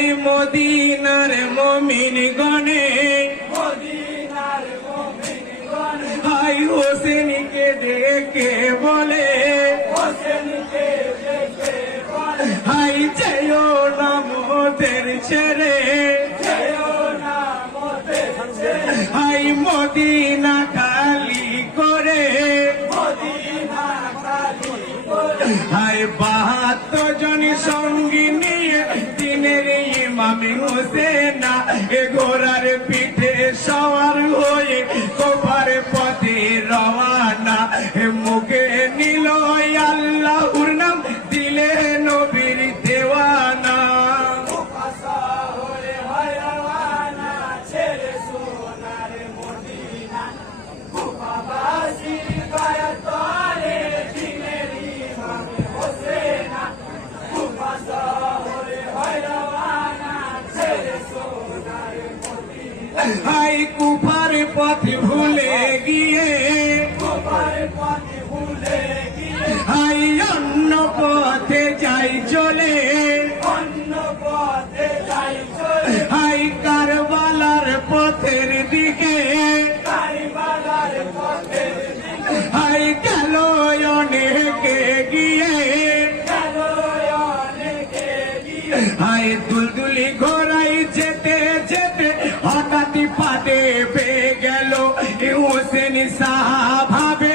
high মদিনার মুমিন গনে হাই হোসেনকে দেখে বলে হাই যেও না মোদের ছেড়ে হাই মদিনা খালি করে হাই ৭২ জন সঙ্গী নিয়ে দিনের ইমাম হোসেন এ ঘোড়ার পিঠে সওয়ার হয়ে কোফার পথে রওয়ানা মুখে নিল আল্লাহর নাম দিলে নবীর দেওয়ানা হাই কুফার পথ ভুলে গিয়ে হাই অন্য পথে যাই চলে হাই কারবালার পথের দিকে হাই গেল অনেকে গিয়ে হাই দুলদুলি ঘোড়াই যেতে যেতে হঠাৎ পাতে পেয়ে গেল হোসেন সাহাবে